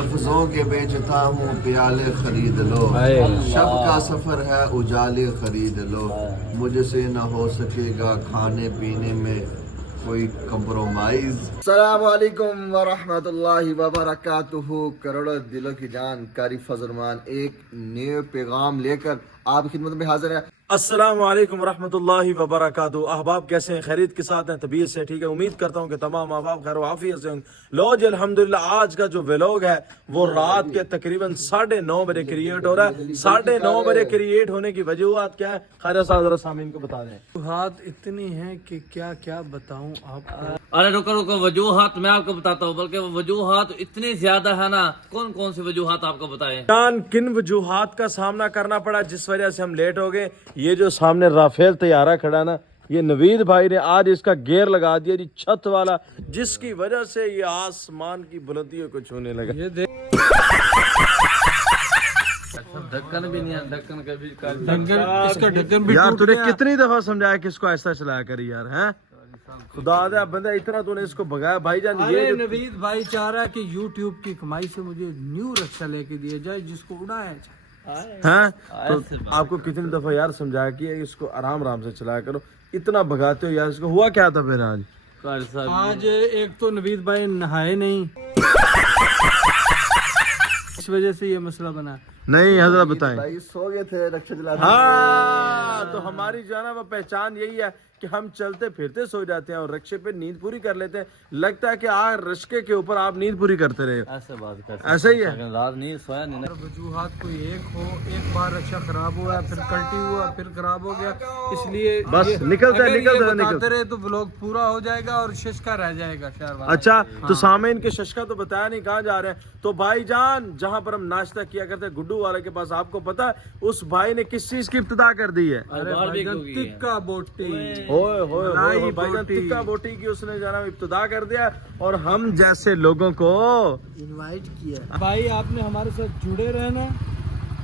लफ्जों के बेचता हूँ प्याले खरीद लो, शब का सफर है उजाले खरीद लो, मुझसे न हो सकेगा खाने पीने में कोई कंप्रोमाइज। अस्सलाम वालेकुम व रहमतुल्लाहि व बरकातुहू। करोड़ों दिलों की जान कारी फजरमान एक नए पैगाम लेकर आपकी खिदमत में हाजिर है। अस्सलाम वालेकुम रहमतुल्लाहि व बरकातुहू। अहबाब कैसे हैं? खैरियत के साथ हैं? तबीयत से ठीक है? उम्मीद करता हूँ कि तमाम अहबाब खैर आफियत से होंगे। लो जी अल्हम्दुलिल्लाह, आज का जो व्लॉग है वो रात के तकरीबन 9:30 बजे क्रिएट हो रहा है। 9:30 बजे क्रिएट होने की वजूहत क्या है? खैर साहब जरा सामीन को बता दें। वजूहात इतनी हैं कि क्या क्या बताऊं आपको। अरे रुको रुको, वजूहात मैं आपको बताता हूँ, बल्कि वजूहात इतनी ज्यादा है ना। कौन कौन सी वजूहात आपको बताएं? जान किन वजूहात का सामना करना पड़ा जिस वजह से हम लेट हो गए। ये जो सामने राफेल तैयारा खड़ा ना, ये नवीद भाई ने आज इसका गेयर लगा दिया जी, छत वाला, जिसकी वजह से ये आसमान की बुलंदियों को छूने लगा। ये देख ढक्कन भी नहीं है, ढक्कन का भी ढक्कन, इसका ढक्कन भी यार टूट तूने गया। कितनी दफा समझाया कि इसको ऐसा चलाया करी यार, हैं? खुदा दे बंदा इतना तूने इसको भगाया भाईजान। अरे ये नवीद भाई चाह रहा है कि YouTube की कमाई से मुझे न्यू रक्षा लेके दिया जाए जिसको उड़ाया जाए। हैं तो आपको कितनी दफा यार समझाया कि इसको आराम आराम से चलाया करो, इतना भगाते हो यार। इसको हुआ क्या था फिर आज? आज एक तो नवीद भाई नहाए नहीं, इस वजह से ये मसला बना। नहीं हजरत बताएं। भाई सो गए थे रक्षा चलाते। हाँ, तो हमारी जो है ना वो पहचान यही है कि हम चलते फिरते सो जाते हैं और रक्षे पे नींद पूरी कर लेते हैं। लगता है कि आज रश्के के ऊपर आप नींद पूरी करते रहे। ऐसे बात कर, ऐसा ही है। रात नहीं सोया नहीं ना। वजूहात कोई एक हो, एक बार रक्षा खराब हुआ, फिर कल्टी हुआ, फिर खराब हो गया, इसलिए बस निकलता है, बताते रहे तो व्लॉग पूरा हो जाएगा और शशका रह जाएगा शायद। अच्छा तो सामने के शशका तो बताया नहीं कहाँ जा रहे हैं। तो भाईजान जहाँ पर हम नाश्ता किया करते हैं गुड्डू वाले के पास, आपको पता है उस भाई ने किस चीज की इब्तिदा कर दी है? अरे भाईजान टिक्का बोटी, ओए होए भाईजान टिक्का बोटी की उसने जाना इब्तिदा कर दिया और हम जैसे लोगों को इनवाइट किया। भाई आपने हमारे साथ जुड़े रहना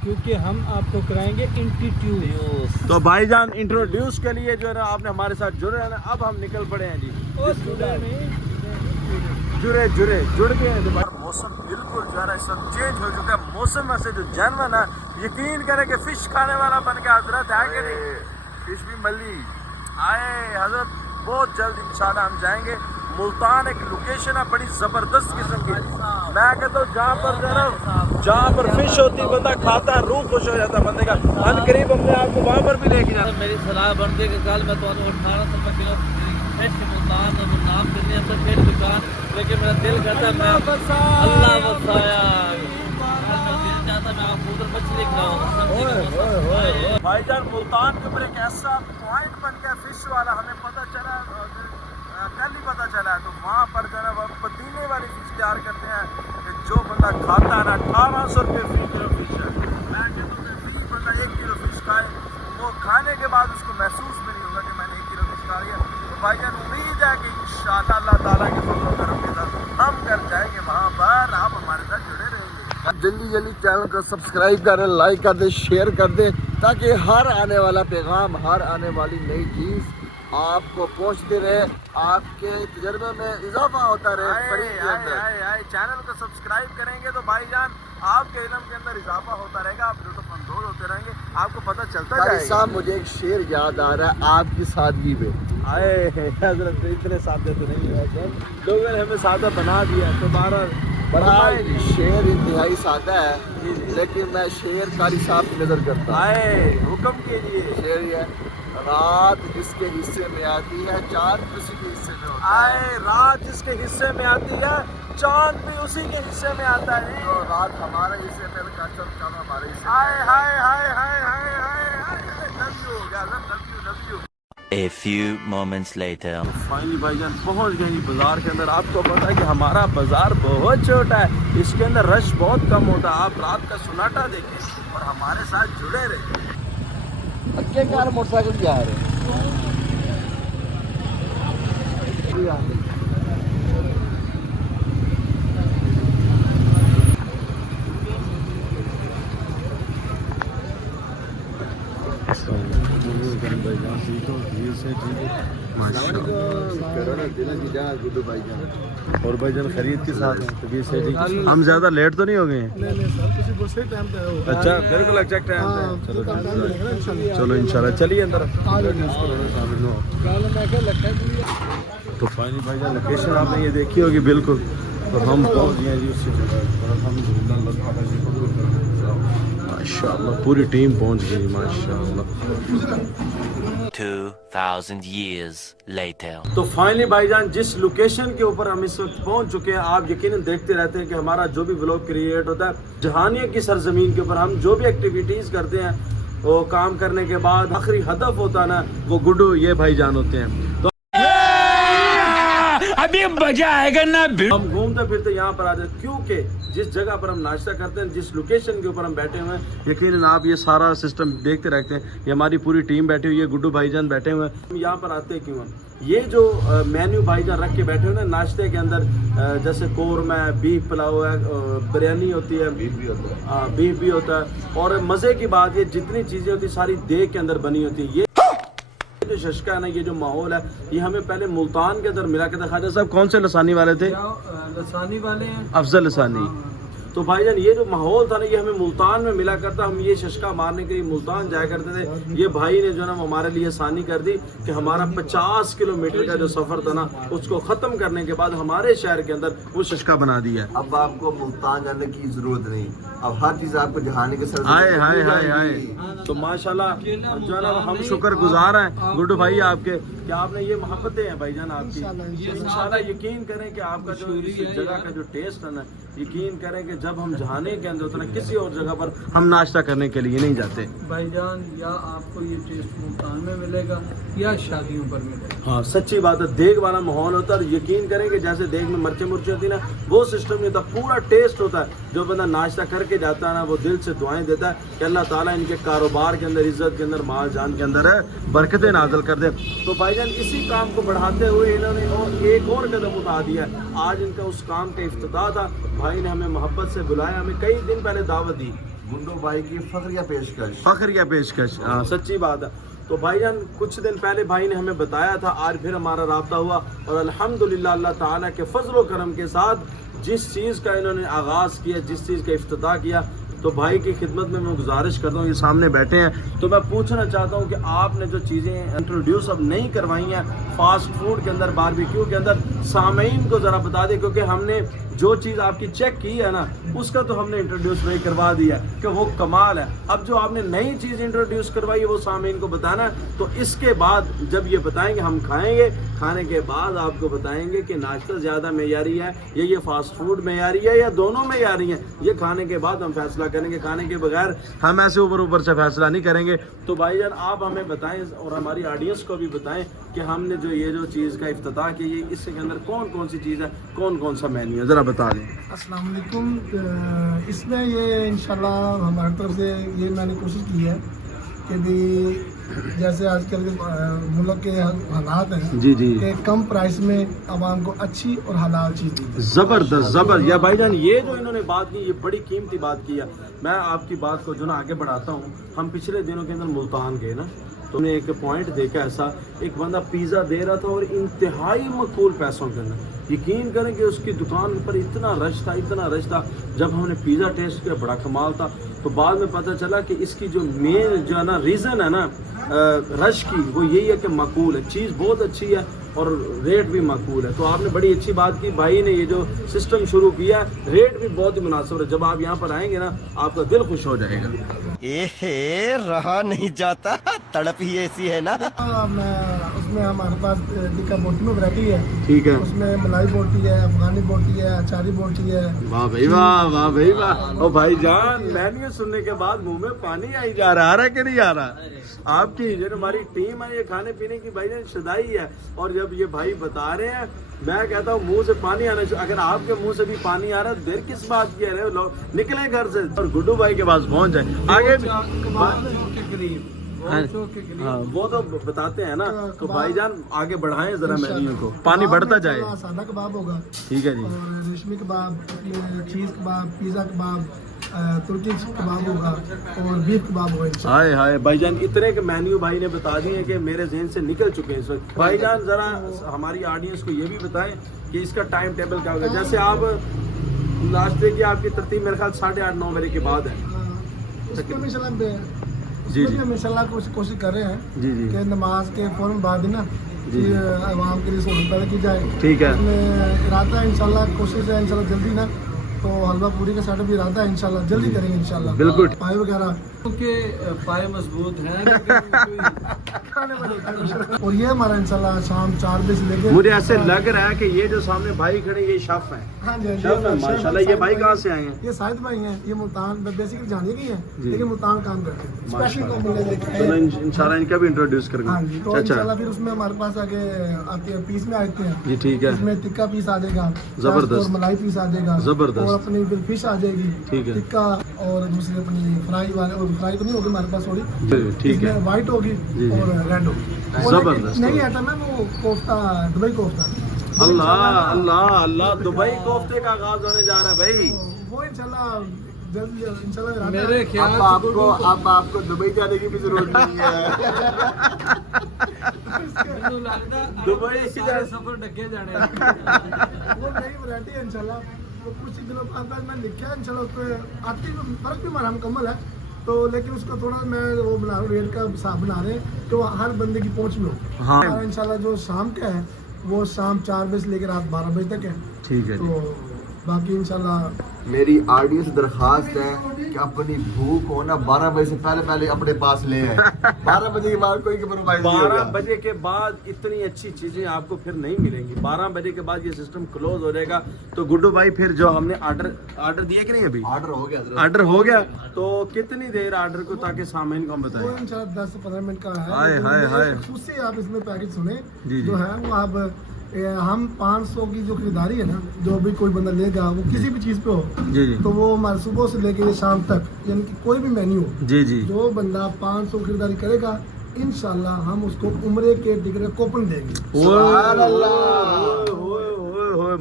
क्योंकि हम आपको कराएंगे इंट्रोड्यूस। तो भाईजान इंट्रोड्यूस के लिए जो है ना आपने हमारे साथ जुड़े रहना। अब हम निकल पड़े हैं जी, जुड़ गए हैं। मौसम बिल्कुल जो है ना इस वक्त चेंज हो चुका है। मौसम में से जो जानवर ना यकीन करें कि फिश खाने वाला बन के हजरत है कि नहीं? फिश भी मल्ली आए हजरत, बहुत जल्द इंशाल्लाह हम जाएंगे। मुल्तान एक लोकेशन है बड़ी जबरदस्त किस्म की। मैं कहता हूँ जहाँ पर फिश होती है बंदा खाता है, रूह खुश हो जाता है बंदे का। अनकरीब अपने आप को वहाँ पर भी लेके जाता। मेरी सलाह बनती है कि कल मैं तो 1800 रुपये किलो फिश मुल्तान नाम करनी है तो फिर दुकान, लेकिन मेरा दिल करता है मैं अल्लाह बसाया मैं आपको उधर मछली खिलाऊं। भाईजान मुल्तान के ऊपर एक ऐसा पॉइंट बन गया फिश वाला, हमें पता चला, कल ही पता चला है। तो वहाँ पर जो है वो पतीले वाली फिश तैयार करते हैं कि जो बंदा खाता है ना 1800 रुपये फी किलो फिश है। मैं कहता हूँ फिश बंदा 1 किलो फिश खाए, वो खाने के बाद उसको महसूस भी नहीं होगा कि मैंने 1 किलो फिश खा लिया। तो भाईजान उम्मीद है कि इंशाअल्लाह अल्लाह ताला के फजल व करम के साथ हम कर जाएंगे वहाँ पर। आप हमारे साथ जुड़े रहेंगे। जल्दी जल्दी चैनल को सब्सक्राइब करें, लाइक कर दें, शेयर कर दें, ताकि हर आने वाला पैगाम, हर आने वाली नई चीज़ आपको पहुंचते रहे, आपके तजर्बे में इजाफा होता रहे। चैनल को सब्सक्राइब करेंगे तो भाईजान आपके इल्म के अंदर इजाफा होता रहेगा, आप लुत्फ़अंदोज़ होते रहेंगे, आपको पता चलता जाएगा। साहब मुझे एक शेर याद आ रहा है आपकी सादगी में। आए हजरत इतने सादे तो नहीं है, लोगों ने हमें सादा बना दिया। तो बड़ा शेर इंतहाई सादा है, लेकिन मैं शेर कारी साहब की नजर करता हूँ। आए हुक्म कीजिए। शेर ये है, रात जिसके हिस्से में आती है चांद उसी के हिस्से में होता है। आए रात जिसके हिस्से में आती है चांद भी उसी के हिस्से में आता है। तो रात हमारे हिस्से में, चांद हमारे हिस्से में। हाय हाय हाय हाय हाय हाय, लव यू हो गया, love you. A few moments later. Finally भाईजान पहुंच गए जी बाजार के अंदर। आपको पता है कि हमारा बाजार बहुत छोटा है, इसके अंदर रश बहुत कम होता है। आप रात का सन्नाटा देखें और हमारे साथ जुड़े रहे। अक्के कार मोटरसाइकिल क्या है? اور بھائی جان خرید کے ساتھ ہم زیادہ لیٹ تو نہیں ہو گئے ہیں؟ اچھا بالکل ایگزیکٹ ٹائم پہ. چلو انشاءاللہ چلیے اندر. تو فائنلی بھائی جان لوکیشن آپ نے یہ دیکھی ہوگی بالکل. تو ہم پہنچ گئے جی اس سے ماشاء اللہ پوری ٹیم پہنچ گئی ماشاء اللہ. 2000 years later. تو فائنلی بھائی جان جس لوکیشن کے اوپر ہم اس وقت پہنچ چکے ہیں, آپ یقیناً دیکھتے رہتے ہیں کہ ہمارا جو بھی ولاگ کریٹ ہوتا ہے جہانیہ کی سرزمین کے اوپر, ہم جو بھی ایکٹیویٹیز کرتے ہیں وہ کام کرنے کے بعد آخری ہدف ہوتا ہے نا وہ گڈو یہ بھائی جان ہوتے ہیں. تو ابھی مزہ آئے گا نا. ہم گھومتے پھرتے یہاں پر آتے ہیں کیونکہ جس جگہ پر ہم ناشتہ کرتے ہیں, جس لوکیشن کے اوپر ہم بیٹھے ہوئے ہیں, یقیناً آپ یہ سارا سسٹم دیکھتے رہتے ہیں. یہ ہماری پوری ٹیم بیٹھی ہوئی ہے, گڈو بھائی جان بیٹھے ہوئے ہیں. ہم یہاں پر آتے کیوں ہیں؟ یہ جو مینیو بھائی جان رکھ کے بیٹھے ہوئے ہیں ناشتے کے اندر, جیسے قورمہ ہے, بیف پلاؤ ہے, بریانی ہوتی ہے, بیف بھی ہوتا ہے, اور مزے کی بات یہ جتنی چیزیں ہوتی ساری دیگ کے اندر بنی ہوتی ہیں. یہ جو ششکا ہے نا, یہ جو ماحول ہے, یہ ہمیں پہلے ملتان کے اندر ملا کے تھا. خواجہ صاحب کون سے لسانی والے تھے؟ لسانی والے ہیں, افضل لسانی. تو بھائی جان یہ جو ماحول تھا نا یہ ہمیں ملتان میں ملا کرتا. ہم یہ ششکا مارنے کے لیے ملتان جایا کرتے تھے. یہ بھائی نے جو ہے نا ہمارے لیے آسانی کر دی کہ ہمارا 50 کلومیٹر کا جو سفر تھا نا اس کو ختم کرنے کے بعد ہمارے شہر کے اندر وہ ششکا بنا دیا ہے. اب آپ کو ملتان جانے کی ضرورت نہیں, اب ہر چیز آپ کو جہانے کے ساتھ. ہائے ہائے ہائے ہائے. تو ماشاءاللہ جو ہے نا ہم شکر گزار ہیں گڈو بھائی آپ کے کہ آپ نے یہ محبتیں ہیں بھائی جان آپ کی. انشاءاللہ یقین کریں کہ آپ کا جو اس جگہ کا جو ٹیسٹ ہے نا, یقین کریں کہ جب ہم جہانے کے اندر ہوتا ہے کسی اور جگہ پر ہم ناشتہ کرنے کے لیے نہیں جاتے بھائی جان. یا آپ کو یہ ٹیسٹ ملتان میں ملے گا یا شادیوں پر ملے گا. ہاں سچی بات ہے. دیگ والا ماحول ہوتا ہے, اور یقین کریں کہ جیسے دیگ میں مرچیں مرچیں ہوتی نا وہ سسٹم نہیں ہوتا. پورا ٹیسٹ ہوتا ہے. جو بندہ ناشتہ کر کے جاتا ہے نا وہ دل سے دعائیں دیتا ہے کہ اللہ تعالیٰ ان کے کاروبار کے اندر, عزت کے اندر, مال جان کے اندر ہے برکتیں نازل کر دے. تو بھائی جان اسی کام کو بڑھاتے ہوئے انہوں نے ایک اور قدم اٹھا دیا. آج ان کا اس کام کا افتتاح تھا. بھائی نے ہمیں محبت سے بلایا, ہمیں کئی دن پہلے دعوت دی. گڈو بھائی کی فخریہ پیشکش. فخریہ پیشکش. ہاں سچی بات ہے. تو بھائی جان کچھ دن پہلے بھائی نے ہمیں بتایا تھا, آج پھر ہمارا رابطہ ہوا, اور الحمدللہ اللہ تعالیٰ کے فضل و کرم کے ساتھ جس چیز کا انہوں نے آغاز کیا, جس چیز کا افتتاح کیا, تو بھائی کی خدمت میں گزارش کرتا ہوں, یہ سامنے بیٹھے ہیں, تو میں پوچھنا چاہتا ہوں کہ آپ نے جو چیزیں انٹروڈیوس اب نہیں کروائی ہیں فاسٹ فوڈ کے اندر, باربیکیو کے اندر, سامعین کو ذرا بتا دیں, کیونکہ ہم نے جو چیز آپ کی چیک کی ہے نا اس کا تو ہم نے انٹروڈیوس نہیں کروا دیا کہ وہ کمال ہے. اب جو آپ نے نئی چیز انٹروڈیوس کروائی ہے وہ سامعین کو بتانا ہے. تو اس کے بعد جب یہ بتائیں گے ہم کھائیں گے, کھانے کے بعد آپ کو بتائیں گے کہ ناشتہ زیادہ معیاری ہے یا یہ فاسٹ فوڈ معیاری ہے یا دونوں معیاری ہیں. یہ کھانے کے بعد ہم فیصلہ کریں گے, کھانے کے بغیر ہم ایسے اوپر سے فیصلہ نہیں کریں گے. تو بھائی جان آپ ہمیں بتائیں اور ہماری آڈینس کو بھی بتائیں کہ ہم نے جو یہ جو چیز کا افتتاح کیا, یہ اس کے اندر کون کون سی چیز ہے, کون کون سا مینیو ہے, ذرا بتا دیں. السلام علیکم. اس میں یہ انشاءاللہ ہماری طرف سے یہ میں نے کوشش کی ہے کہ بھی جیسے آج کل کے ملک کے حالات ہیں جی جی کہ کم پرائس میں عوام کو اچھی اور حلال چیز دی. زبردست زبر. یا بھائی جان یہ جو انہوں نے بات کی یہ بڑی قیمتی بات کی ہے. میں آپ کی بات کو جو نا آگے بڑھاتا ہوں. ہم پچھلے دنوں کے اندر ملتان گئے نا, تو نے ایک پوائنٹ دیکھا ایسا, ایک بندہ پیزا دے رہا تھا اور انتہائی مقبول پیسوں کے اندر. یقین کریں کہ اس کی دکان پر اتنا رش تھا, اتنا رش تھا. جب ہم نے پیزا ٹیسٹ کیا بڑا کمال تھا. تو بعد میں پتہ چلا کہ اس کی جو مین جو ہے نا ریزن ہے نا رش کی, وہ یہی ہے کہ معقول ہے, چیز بہت اچھی ہے اور ریٹ بھی معقول ہے. تو آپ نے بڑی اچھی بات کی. بھائی نے یہ جو سسٹم شروع کیا ہے ریٹ بھی بہت ہی مناسب ہے. جب آپ یہاں پر آئیں گے نا آپ کا دل خوش ہو جائے گا. رہا نہیں جاتا, تڑپ ہی ایسی ہے نا. اس میں ہمارے پاس ٹکا بوٹی میں ورائٹی ہے. ٹھیک ہے. اس میں ملائی بوٹی ہے, افغانی بوٹی ہے, اچاری بوٹی ہے. واہ بھائی واہ, واہ بھائی واہ. او بھائی جان مینیو سننے کے بعد منہ میں پانی آئی جا رہا, آ رہا ہے کہ نہیں آ رہا؟ آپ کی جو ہماری ٹیم ہے یہ کھانے پینے کی بھائی جان شدائی ہے. اور جب یہ بھائی بتا رہے ہیں میں کہتا ہوں منہ سے پانی آنا چاہیے. اگر آپ کے منہ سے بھی پانی آ رہا ہے دیر کس بات کی ہے, نکلیں گھر سے اور گڈو بھائی کے پاس پہنچ جائیں. آگے ہاں وہ تو بتاتے ہیں نا. تو بھائی جان آگے بڑھائیں ذرا مینیو کو, پانی بڑھتا جائے. سادہ کباب ہوگا, ٹھیک ہے جی. اور ریشمی کباب, چیز کباب, پیزا کباب, तुर्की कबाब होगा और बीफ कबाब होगा इंशाल्लाह। हाय हाय भाईजान, इतने के मेन्यू भाई ने बता दिए कि मेरे जहन से निकल चुके हैं इस वक्त। भाईजान जरा हमारी ऑडियंस को ये भी बताएं कि इसका टाइम टेबल क्या होगा। जैसे आप नाश्ते की आपकी तरतीब मेरे ख्याल 8:30-9 बजे के बाद है। उसमें भी इंशाल्लाह जी, उसमें भी हम इंशाल्लाह कोशिश कर रहे हैं जी जी कि नमाज के फौरन बाद ही ना जी। कि आवाम के लिए सहूलत पैदा की जाए। ठीक है। उसमें इरादा है इंशाल्लाह, कोशिश है इंशाल्लाह जल्दी ना, तो हलवा पूरी का सेटअप भी इरादा है इंशाल्लाह जल्दी करेंगे इंशाल्लाह। बिल्कुल। पाए वगैरह क्योंकि पाए मजबूत हैं लेकिन और ये हमारा इंशाल्लाह शाम 4 बजे से लेकर मुझे ऐसे लग रहा है कि ये जो सामने भाई खड़े ये शेफ हैं। हाँ जी, हाँ जी, शेफ है माशाल्लाह। ये भाई कहाँ से आए हैं? ये शाहिद भाई हैं, ये मुल्तान बेसिकली जानिए की हैं जी। लेकिन मुल्तान काम करते हैं। स्पेशल को मिलने लेके आए चलो हैं। इंशाल्लाह इनका भी इंट्रोड्यूस हाँ जी, करेंगे। तो इंशाल्लाह फिर उसमें हमारे पास आगे आते हैं पीस में आते हैं जी ठीक है। इसमें टिक्का पीस आ जाएगा, जबरदस्त। और मलाई पीस आ जाएगा, जबरदस्त। और अपनी फिर फिश आ जाएगी, ठीक है। टिक्का, और दूसरी अपनी फ्राई वाले, और फ्राई तो नहीं होगी हमारे पास थोड़ी, ठीक है। इसमें व्हाइट होगी जी, जी। और रेड होगी। और जबरदस्त। नहीं आता ना वो कोफ्ता, दुबई कोफ्ता। अल्लाह अल्लाह अल्लाह, दुबई कोफ्ते का आगाज होने जा रहा है भाई। वो इंशाल्लाह जल्दी इंशाल्लाह इरादा मेरे है। ख्याल अब आपको दुबई जाने की भी जरूरत नहीं है। दुबई दुबई सारे सफर ढके जाने वो नई वैरायटी है इंशाल्लाह। तो कुछ दिनों बाद मैं लिखा है इंशाल्लाह, उस पर आती फर्क भी हमारा मुकम्मल है तो, लेकिन उसका थोड़ा मैं वो बना रहा हूँ, रेट का हिसाब बना रहे हैं तो हर बंदे की पहुँच में हो। हाँ। हमारा इंशाल्लाह जो शाम का है वो शाम 4 बजे से लेकर रात 12 बजे तक है। ठीक है। तो बाकी इंशाल्लाह मेरी ऑडियंस दरखास्त है कि अपनी भूख हो ना 12 बजे से पहले अपने पास ले आए। 12 बजे के बाद कोई कम्प्रोमाइज नहीं 12 होगा। बजे के बाद इतनी अच्छी चीजें आपको फिर नहीं मिलेंगी। 12 बजे के बाद ये सिस्टम क्लोज हो जाएगा। तो गुड्डू भाई फिर जो हमने ऑर्डर दिया कि नहीं अभी ऑर्डर हो गया हजरत। ऑर्डर हो गया, तो कितनी देर ऑर्डर को ताकि सामने को हम वो बताएं। इंशाल्लाह 10 से 15 मिनट का है। हाय, लेकिन हाय, ये हाय। उससे आप इसमें पैकेज सुने जी, जी। जो है वो आप हम 500 की जो खरीदारी है ना, जो भी कोई बंदा लेगा वो किसी भी चीज़ पे हो, जी जी तो वो हमारे सुबह से लेके शाम तक, यानी कि कोई भी मेन्यू हो, जी जी। जो बंदा 500 खरीदारी करेगा इंशाल्लाह हम उसको उम्रे के टिकट का कूपन देंगे। सुभान अल्लाह।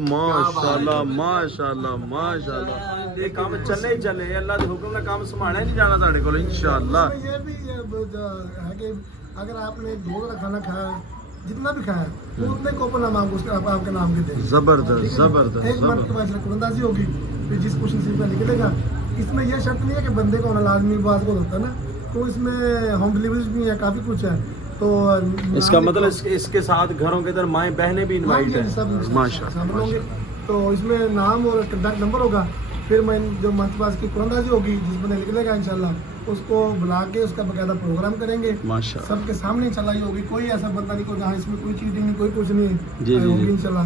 माशाल्लाह माशाल्लाह माशाल्लाह। ये काम चले ही चले, अल्लाह के हुक्म का काम संभाला ही नहीं जाना साढ़े को इंशाल्लाह। इसमें ये भी है कि अगर आपने 2 का खाना खाया, जितना भी खाया वो उतने कूपन हम आपके नाम के देंगे। जबरदस्त जबरदस्त एक मंथ के बाद कुरंदाजी होगी, फिर जिस क्वेश्चन नसीब का निकलेगा। इसमें यह शर्त नहीं है कि बंदे को होना लाजमी बात को होता है ना, तो इसमें होम डिलीवरी भी है, काफ़ी कुछ है। तो इसका मतलब इसके साथ घरों के अंदर माएँ बहनें भी इनवाइट है। शामिल होंगे। तो इसमें नाम और कंटैक्ट नंबर होगा। फिर मैं जो मंथ पास की कुरंदाजी होगी, जिस बंदे निकलेगा इंशाल्लाह उसको बुला के उसका बकायदा प्रोग्राम करेंगे माशाल्लाह। सबके सामने इंशाल्लाह ही होगी। कोई ऐसा बंदा नहीं को जहाँ इसमें कोई चीज़ नहीं, कोई कुछ नहीं जी, जी, होगी जी। इंशाल्लाह।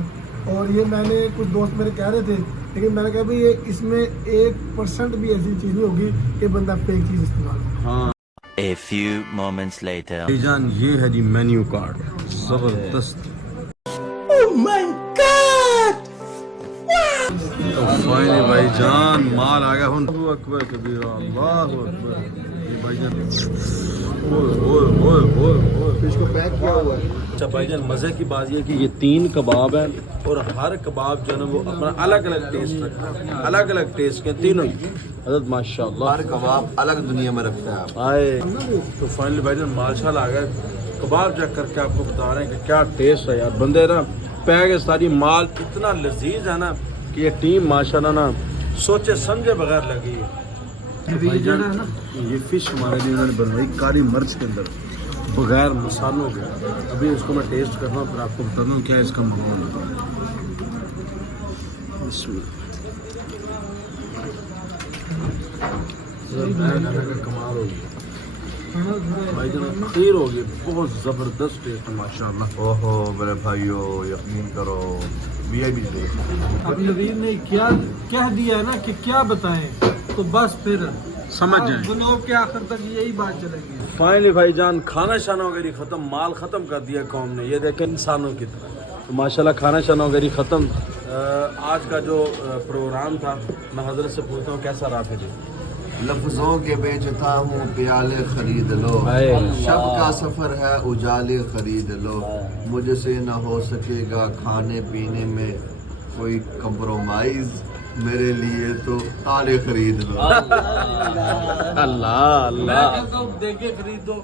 और ये मैंने कुछ दोस्त मेरे कह रहे थे, लेकिन मैंने कहा भाई ये इसमें 1% भी ऐसी चीज़ नहीं होगी कि बंदा फेक चीज़ इस्तेमाल करे। हाँ A few moments later. भाईजान, ये है जी मेन्यू कार्ड, जबरदस्त। तो फाइनली भाईजान माल आ गया। अल्लाहु अकबर कबीरा, अल्लाहु अकबर। ये भाईजान ओए इसको पैक किया हुआ है। अच्छा भाईजान, मज़े की बात ये कि ये 3 कबाब हैं और हर कबाब जो है ना वो अपना अलग अलग टेस्ट रखता है, अलग अलग टेस्ट के तीनों ही। हज़रत माशाल्लाह हर कबाब अलग दुनिया में रखता है आप। आए। तो फाइनली भाईजान माशाल्लाह आ गया। कबाब चेक करके आपको बता रहे हैं कि क्या टेस्ट है यार। बंदे ना पैक सारी माल इतना लजीज है ना कि ये टीम माशाल्लाह ना सोचे समझे बगैर लगी है। भाईजान ये फिश हमारे लिए उन्होंने बनवाई काली मिर्च के अंदर बगैर मसालों के। अभी इसको मैं टेस्ट कर रहा हूँ, फिर आपको बताता हूँ क्या इसका माहौल है। कमाल हो गया भाईजान, खीर हो गई, बहुत ज़बरदस्त टेस्ट है माशाल्लाह। ओहो मेरे भाइयों, यकीन करो वीआईपी अब नवीन ने क्या कह दिया है ना कि क्या बताएं, तो बस फिर समझ जाएं। ब्लॉग के आखिर तक यही बात चलेगी। फाइनली भाईजान खाना शाना वगैरह ख़त्म, माल ख़त्म कर दिया कौम ने। ये देखें इंसानों की तरह। तो माशाल्लाह खाना शाना वगैरह ख़त्म। आज का जो प्रोग्राम था, मैं हज़रत से पूछता हूँ कैसा रहा फिर। लफ्जों के बेचता हूँ प्याले खरीद लो, शब का सफर है उजाले खरीद लो, मुझसे न हो सकेगा खाने पीने में कोई कंप्रोमाइज, मेरे लिए तो ताले खरीद लो। अल्लाह अल्लाह देखे खरीद दो।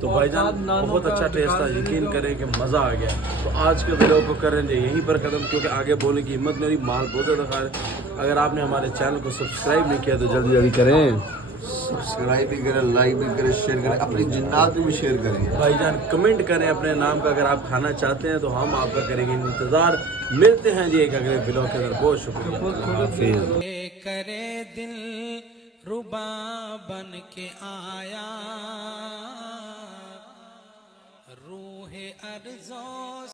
तो भाईजान बहुत अच्छा टेस्ट था, यकीन करें कि मज़ा आ गया। तो आज के वीडियो को करेंगे यहीं पर ख़त्म, क्योंकि आगे बोलने की हिम्मत नहीं हो रही, माल बहुत ज़्यादा खा रहे। अगर आपने हमारे चैनल को सब्सक्राइब नहीं किया तो जल्दी जल्दी करें, सब्सक्राइब भी करें, लाइक भी करें, शेयर करें, अपनी जिन्नात भी शेयर करें। भाईजान कमेंट करें अपने नाम का, अगर आप खाना चाहते हैं तो हम आपका करेंगे इंतज़ार। मिलते हैं जी एक अगले वीडियो के अंदर, बहुत शुक्रिया, हाफिज़। करे दिल रुबा बन के आया, रूह अर्ज़ों